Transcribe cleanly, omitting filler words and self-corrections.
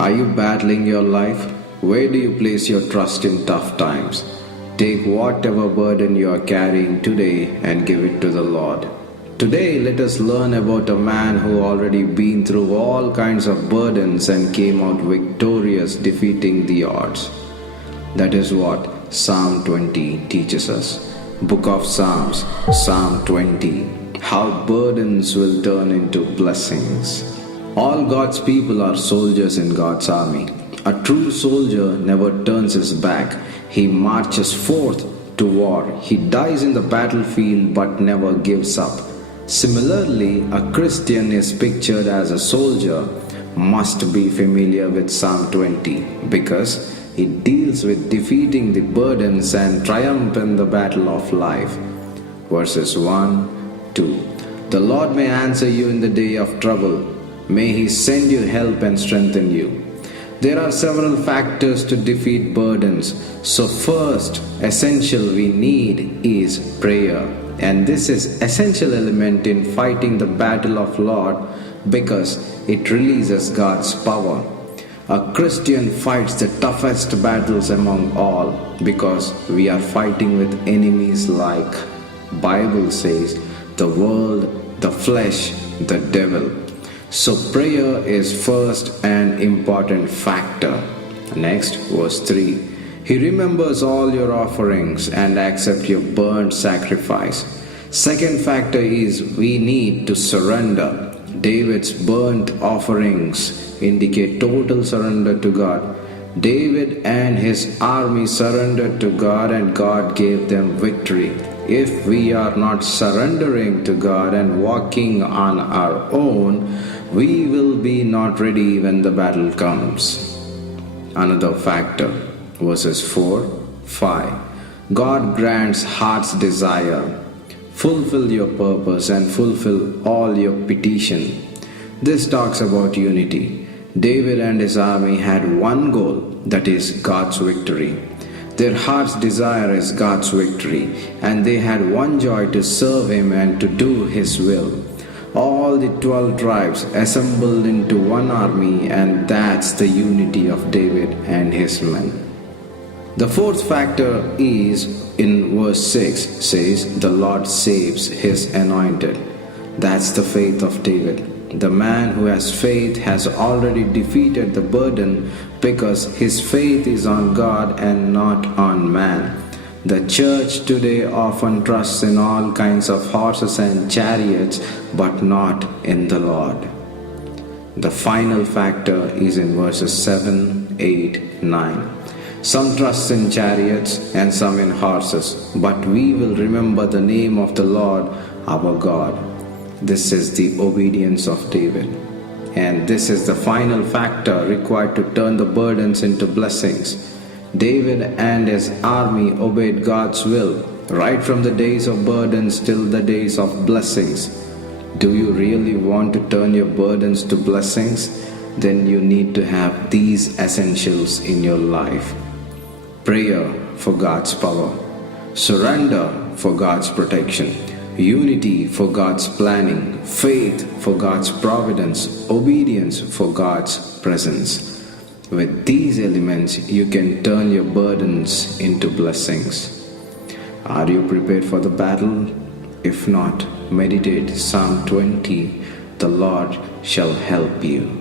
Are you battling your life? Where do you place your trust in tough times? Take whatever burden you are carrying today and give it to the Lord. Today, let us learn about a man who already been through all kinds of burdens and came out victorious, defeating the odds. That is what Psalm 20 teaches us. Book of Psalms, Psalm 20. How burdens will turn into blessings. All God's people are soldiers in God's army. A true soldier never turns his back. He marches forth to war. He dies in the battlefield but never gives up. Similarly, a Christian is pictured as a soldier must be familiar with Psalm 20 because it deals with defeating the burdens and triumph in the battle of life. Verses 1, 2. The Lord may answer you in the day of trouble. May He send you help and strengthen you. There are several factors to defeat burdens. So first essential we need is prayer. And this is essential element in fighting the battle of Lord because it releases God's power. A Christian fights the toughest battles among all because we are fighting with enemies like Bible says, the world, the flesh, the devil. So prayer is first an important factor. Next, verse 3. He remembers all your offerings and accepts your burnt sacrifice. Second factor is we need to surrender. David's burnt offerings indicate total surrender to God. David and his army surrendered to God and God gave them victory. If we are not surrendering to God and walking on our own, we will be not ready when the battle comes. Another factor, verses 4, 5. God grants heart's desire. Fulfill your purpose and fulfill all your petition. This talks about unity. David and his army had one goal, that is God's victory. Their heart's desire is God's victory, and they had one joy to serve Him and to do His will. All the 12 tribes assembled into one army, and that's the unity of David and his men. The fourth factor is in verse 6 says, the Lord saves His anointed. That's the faith of David. The man who has faith has already defeated the burden because his faith is on God and not on man. The church today often trusts in all kinds of horses and chariots, but not in the Lord. The final factor is in verses 7, 8, 9. Some trust in chariots and some in horses, but we will remember the name of the Lord our God. This is the obedience of David. And this is the final factor required to turn the burdens into blessings. David and his army obeyed God's will right from the days of burdens till the days of blessings. Do you really want to turn your burdens to blessings? Then you need to have these essentials in your life. Prayer for God's power. Surrender for God's protection. Unity for God's planning. Faith for God's providence. Obedience for God's presence. With these elements, you can turn your burdens into blessings. Are you prepared for the battle? If not, meditate Psalm 20. The Lord shall help you.